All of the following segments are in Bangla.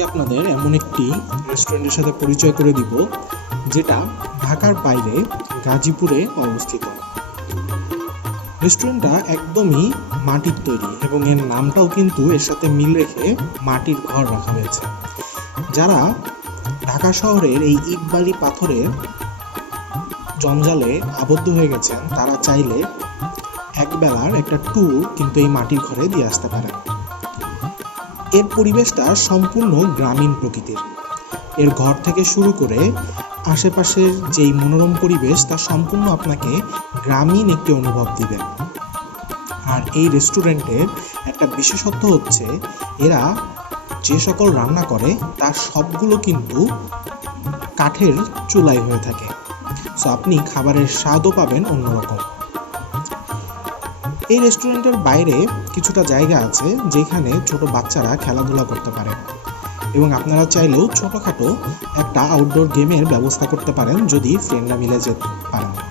আজকে আপনাদের এমন একটি রেস্টুরেন্টের সাথে পরিচয় করে দিব, যেটা ঢাকার বাইরে গাজীপুরে অবস্থিত। রেস্টুরেন্টটা একদমই মাটির তৈরি এবং এর নামটাও কিন্তু এর সাথে মিল রেখে মাটির ঘর রাখা হয়েছে। যারা ঢাকা শহরের এই ইটবালি পাথরের জঞ্জালে আবদ্ধ হয়ে গেছেন, তারা চাইলে একবেলার একটা ট্যুর কিন্তু এই মাটির ঘরে দিয়ে আসতে পারেন। এর পরিবেশটা সম্পূর্ণ গ্রামীণ প্রকৃতির। এর ঘর থেকে শুরু করে আশেপাশের যেই মনোরম পরিবেশ, তা সম্পূর্ণ আপনাকে গ্রামীণ একটি অনুভব দিবে। আর এই রেস্টুরেন্টের একটা বিশেষত্ব হচ্ছে, এরা যে সকল রান্না করে, তার সবগুলো কিন্তু কাঠের চুলাই হয়ে থাকে। সো আপনি খাবারের স্বাদও পাবেন অন্যরকম। এই রেস্টুরেন্টের বাইরে কিছুটা জায়গা আছে যেখানে ছোট বাচ্চারা খেলাধুলা করতে পারে। এবং আপনারা চাইলেও ছোটোখাটো একটা আউটডোর গেমের ব্যবস্থা করতে পারেন যদি ফ্রেন্ডরা মিলে যেতে পারেন।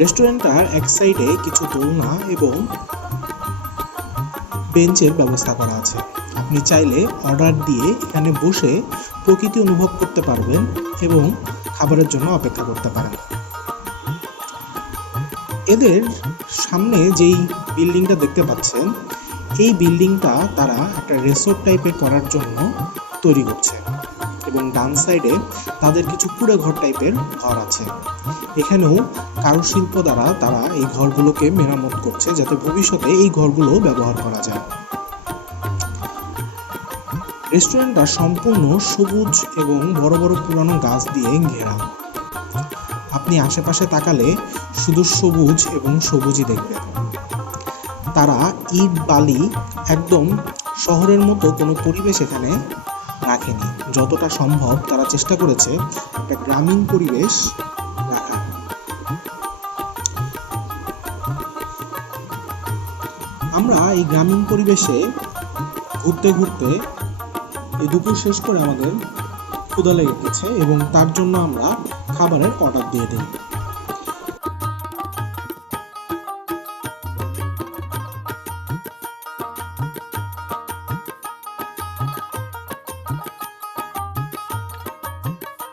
রেস্টুরেন্টটার এক সাইডে কিছু দোলনা এবং বেঞ্চের ব্যবস্থা করা আছে। আপনি চাইলে অর্ডার দিয়ে এখানে বসে প্রকৃতি অনুভব করতে পারবেন এবং খাবারের জন্য অপেক্ষা করতে পারেন। এদের সামনে যেই বিল্ডিংটা দেখতে পাচ্ছেন, এই বিল্ডিংটা তারা একটা রিসোর্ট টাইপের করার জন্য তৈরি করছে। এবং ডান সাইডে তাদের কিছু কুড়ে ঘর টাইপের ঘর আছে। এখানেও কারুশিল্প দ্বারা তারা এই ঘরগুলোকে মেরামত করছে যাতে ভবিষ্যতে এই ঘরগুলো ব্যবহার করা যায়। রেস্টুরেন্টটা সম্পূর্ণ সবুজ এবং বড় বড় পুরানো গাছ দিয়ে ঘেরা। আপনি আশেপাশে তাকালে শুধু সবুজ এবং সবুজই দেখবেন। তারা ইট বালি একদম শহরের মতো কোনো পরিবেশ এখানে রাখেনি। যতটা সম্ভব তারা চেষ্টা করেছে একটা গ্রামীণ পরিবেশ রাখার। আমরা এই গ্রামীণ পরিবেশে ঘুরতে ঘুরতে এই দুপুর শেষ করে আমাদের ক্ষুধা লেগে গেছে এবং তার জন্য আমরা খাবারের অর্ডার দিয়ে দিই।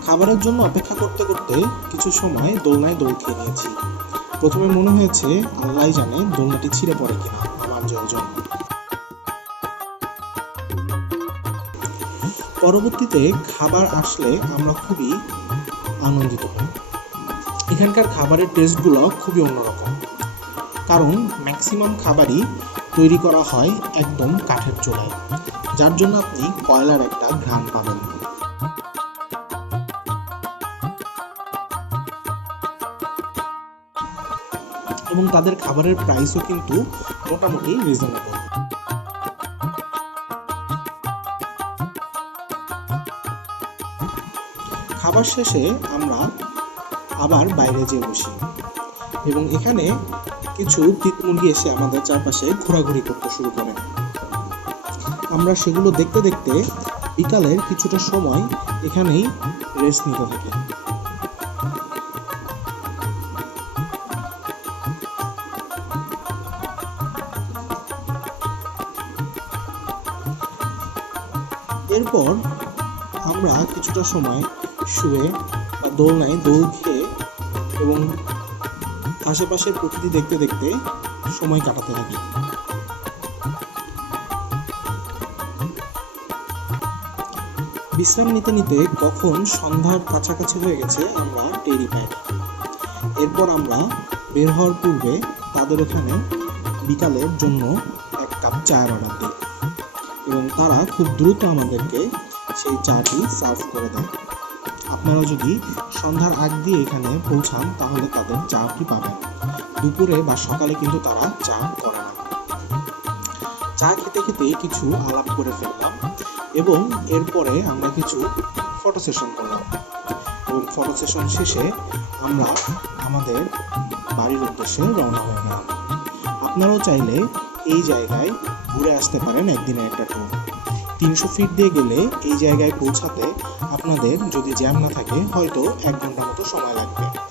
খাবারের জন্য অপেক্ষা করতে করতে কিছু সময় দোলনায় দোল খেয়ে নিয়েছি। প্রথমে মনে হয়েছে আল্লাহ জানে দোলনাটি ছিঁড়ে পড়ে কিনা, আমার যে ওজন পরবর্তীতে খাবার আসলে আমরা খুবই আনন্দিত হই। এখানকার খাবারের টেস্টগুলো খুবই অন্যরকম। কারণ ম্যাক্সিমাম খাবারই তৈরি করা হয় একদম কাঠের চুলায়, যার জন্য আপনি কয়লার একটা ঘ্রাণ পাবেন। এবং তাদের খাবারের প্রাইসও কিন্তু মোটামুটি রিজনেবল খাবার শেষে আমরা আবার বাইরে যেয়ে বসি এবং এখানে কিছু তিত মুরগি এসে আমাদের চারপাশে ঘোরাঘুরি করতে শুরু করে। আমরা সেগুলো দেখতে দেখতে বিকালের কিছুটা সময় এখানেই রেস্ট নিতে থাকি। এরপর আমরা কিছুটা সময় শুয়ে বা দোলনায় দোল খেয়ে এবং আশেপাশের প্রকৃতি দেখতে দেখতে সময় কাটাতে থাকি। বিশ্রাম নিতে নিতে কখন সন্ধ্যার কাছাকাছি হয়ে গেছে আমরা টেরি পাই এরপর আমরা বের হওয়ার পূর্বে তাদের ওখানে বিকালের জন্য এক কাপ চায়ের অর্ডার দিই। এবং তারা খুব দ্রুত আমাদেরকে সেই চাটি সার্ভ করে দেয়। আপনারা যদি সন্ধ্যার আগ দিয়ে এখানে পৌঁছান, তাহলে তাদের চাটি পাবেন। দুপুরে বা সকালে কিন্তু তারা চা করে না। চা খেতে খেতে কিছু আলাপ করে ফেললাম এবং এরপরে আমরা কিছু ফটো সেশন করলাম। এবং ফটো সেশন শেষে আমরা আমাদের বাড়ির উদ্দেশ্যে রওনা হয়ে গেলাম। আপনারাও চাইলে এই জায়গায় ঘুরে আসতে পারেন একদিনে একটা ট্যুর তিনশো ফিট দিয়ে গেলে এই জায়গায় পৌঁছাতে আপনাদের যদি জ্যাম না থাকে, হয়তো এক ঘণ্টা মতো সময় লাগবে।